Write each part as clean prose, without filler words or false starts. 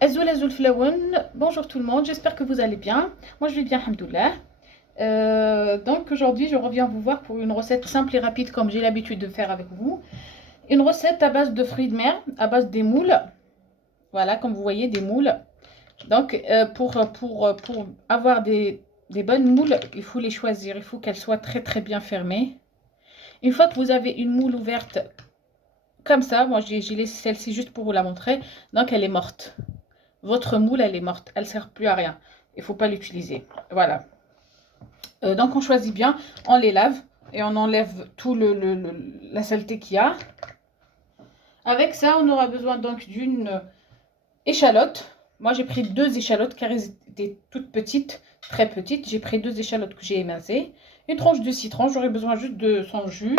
Azoul Azoul Flaoun, bonjour tout le monde, j'espère que vous allez bien. Moi je vais bien, alhamdoulilah. Donc aujourd'hui je reviens vous voir pour une recette simple et rapide comme j'ai l'habitude de faire avec vous. Une recette à base de fruits de mer, à base des moules. Voilà, comme vous voyez, des moules. Donc pour avoir des bonnes moules, il faut les choisir, il faut qu'elles soient très très bien fermées. Une fois que vous avez une moule ouverte comme ça, moi j'ai laissé celle-ci juste pour vous la montrer, donc elle est morte. Votre moule, elle est morte. Elle ne sert plus à rien. Il ne faut pas l'utiliser. Voilà. Donc, on choisit bien. On les lave et on enlève tout la saleté qu'il y a. Avec ça, on aura besoin donc d'une échalote. Moi, j'ai pris 2 échalotes car elles étaient toutes petites, très petites. J'ai pris 2 échalotes que j'ai émincées. Une tranche de citron. J'aurai besoin juste de son jus.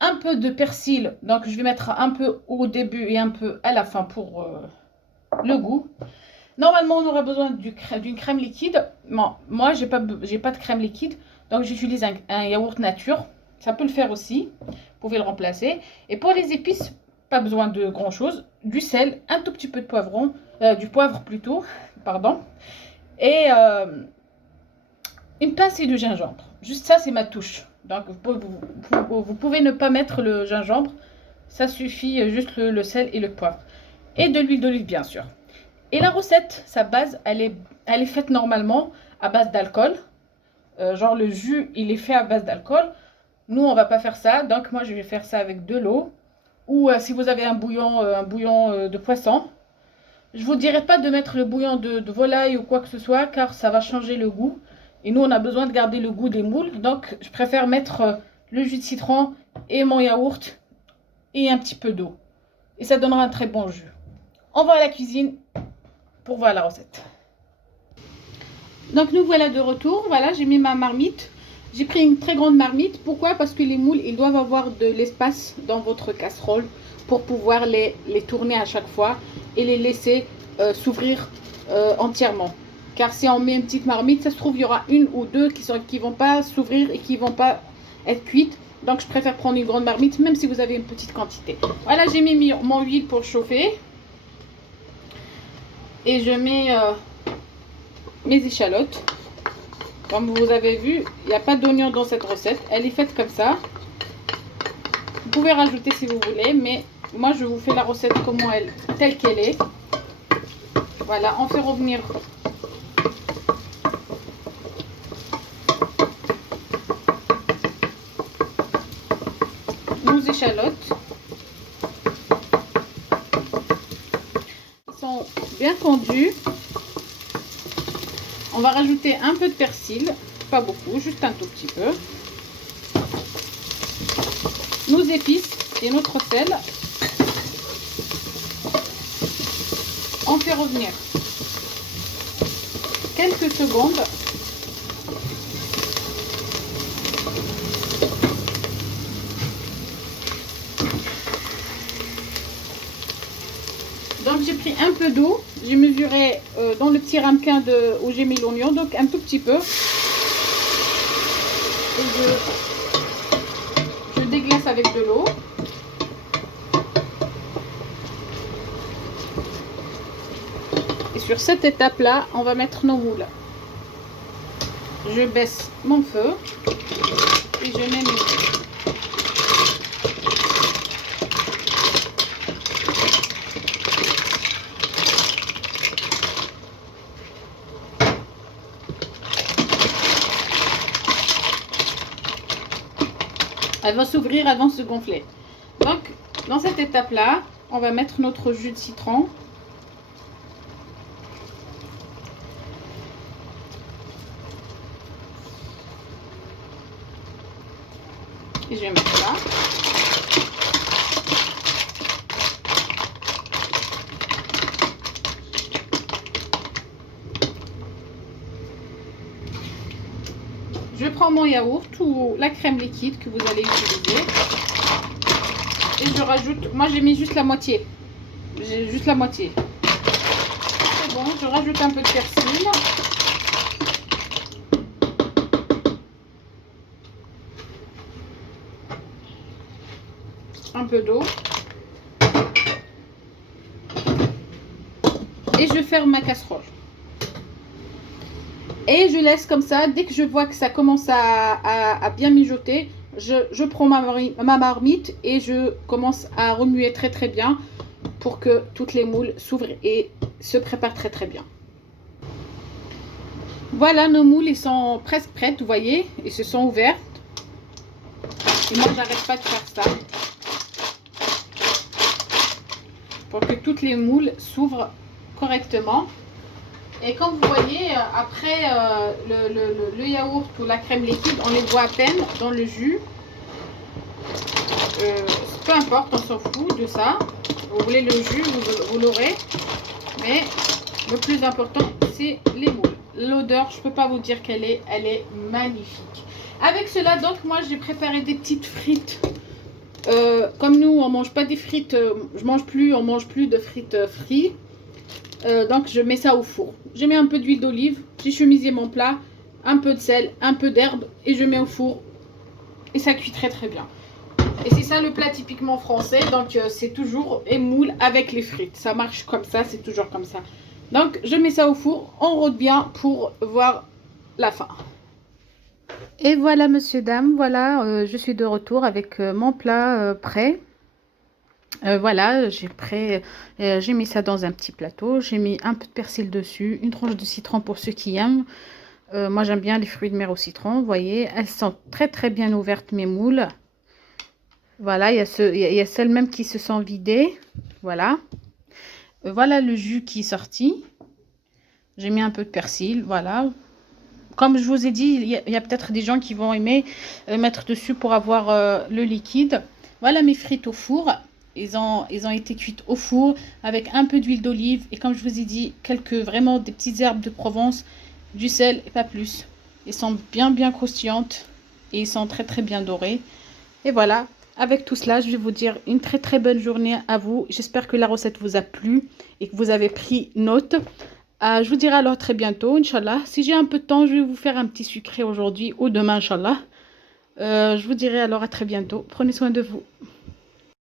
Un peu de persil. Donc, je vais mettre un peu au début et un peu à la fin pour le goût. Normalement, on aura besoin d'une crème liquide. Bon, moi, j'ai pas de crème liquide. Donc, j'utilise un yaourt nature. Ça peut le faire aussi. Vous pouvez le remplacer. Et pour les épices, pas besoin de grand-chose. Du sel, un tout petit peu de poivron. Du poivre plutôt. Pardon. Et une pincée de gingembre. Juste ça, c'est ma touche. Donc, vous pouvez ne pas mettre le gingembre. Ça suffit, juste le sel et le poivre. Et de l'huile d'olive, bien sûr. Et la recette, sa base, elle est faite normalement à base d'alcool. Genre le jus, il est fait à base d'alcool. Nous, on va pas faire ça. Donc moi, je vais faire ça avec de l'eau. Ou si vous avez un bouillon de poisson. Je vous dirai pas de mettre le bouillon de volaille ou quoi que ce soit, car ça va changer le goût. Et nous, on a besoin de garder le goût des moules. Donc, je préfère mettre le jus de citron et mon yaourt et un petit peu d'eau. Et ça donnera un très bon jus. On va à la cuisine pour voir la recette. Donc nous voilà de retour. Voilà, j'ai mis ma marmite. J'ai pris une très grande marmite. Pourquoi? Parce que les moules, ils doivent avoir de l'espace dans votre casserole pour pouvoir les tourner à chaque fois et les laisser s'ouvrir entièrement. Car si on met une petite marmite, ça se trouve, il y aura une ou deux qui vont pas s'ouvrir et qui vont pas être cuites. Donc je préfère prendre une grande marmite, même si vous avez une petite quantité. Voilà, j'ai mis mon huile pour chauffer. Et je mets mes échalotes. Comme vous avez vu, il n'y a pas d'oignon dans cette recette. Elle est faite comme ça. Vous pouvez rajouter si vous voulez, mais moi je vous fais la recette telle qu'elle est. Voilà, on fait revenir nos échalotes. Ils sont bien fondus. On va rajouter un peu de persil, pas beaucoup, juste un tout petit peu. Nos épices et notre sel. On fait revenir quelques secondes. Donc j'ai pris un peu d'eau, j'ai mesuré dans le petit ramequin où j'ai mis l'oignon, donc un tout petit peu. Et je déglace avec de l'eau. Et sur cette étape-là, on va mettre nos moules. Je baisse mon feu et je mets mes moules. Elles vont s'ouvrir, elles vont se gonfler. Donc, dans cette étape-là, on va mettre notre jus de citron. Et je vais mettre ça. Je prends mon yaourt ou la crème liquide que vous allez utiliser. Et je rajoute, moi j'ai mis juste la moitié. J'ai juste la moitié. C'est bon, je rajoute un peu de persil. Un peu d'eau. Et je ferme ma casserole. Et je laisse comme ça. Dès que je vois que ça commence à bien mijoter, je prends ma marmite et je commence à remuer très très bien pour que toutes les moules s'ouvrent et se préparent très très bien. Voilà, nos moules, ils sont presque prêtes, vous voyez, ils se sont ouvertes. Et moi, j'arrête pas de faire ça pour que toutes les moules s'ouvrent correctement. Et comme vous voyez, après le yaourt ou la crème liquide, on les voit à peine dans le jus. Peu importe, on s'en fout de ça. Vous voulez le jus, vous l'aurez. Mais le plus important, c'est les moules. L'odeur, je ne peux pas vous dire qu'elle est magnifique. Avec cela, donc, moi, j'ai préparé des petites frites. Comme nous, on ne mange pas des frites, on mange plus de frites frites. Donc, je mets ça au four. Je mets un peu d'huile d'olive, j'ai chemisé mon plat, un peu de sel, un peu d'herbe et je mets au four. Et ça cuit très très bien. Et c'est ça le plat typiquement français. Donc, c'est toujours les moules avec les frites. Ça marche comme ça, c'est toujours comme ça. Donc, je mets ça au four, on rôde bien pour voir la fin. Et voilà, monsieur, dame, voilà, je suis de retour avec mon plat prêt. Voilà, j'ai mis ça dans un petit plateau. J'ai mis un peu de persil dessus, une tranche de citron pour ceux qui aiment. Moi, j'aime bien les fruits de mer au citron. Vous voyez, elles sont très très bien ouvertes, mes moules. Voilà, il y a celles même qui se sont vidées. Voilà. Voilà le jus qui est sorti. J'ai mis un peu de persil, voilà. Comme je vous ai dit, il y a peut-être des gens qui vont aimer mettre dessus pour avoir le liquide. Voilà mes frites au four. Ils ont été cuites au four avec un peu d'huile d'olive. Et comme je vous ai dit, vraiment des petites herbes de Provence, du sel et pas plus. Ils sont bien croustillantes et ils sont très très bien dorés. Et voilà, avec tout cela, je vais vous dire une très très bonne journée à vous. J'espère que la recette vous a plu et que vous avez pris note. Je vous dirai alors très bientôt, Inch'Allah. Si j'ai un peu de temps, je vais vous faire un petit sucré aujourd'hui ou demain, Inch'Allah. Je vous dirai alors à très bientôt. Prenez soin de vous.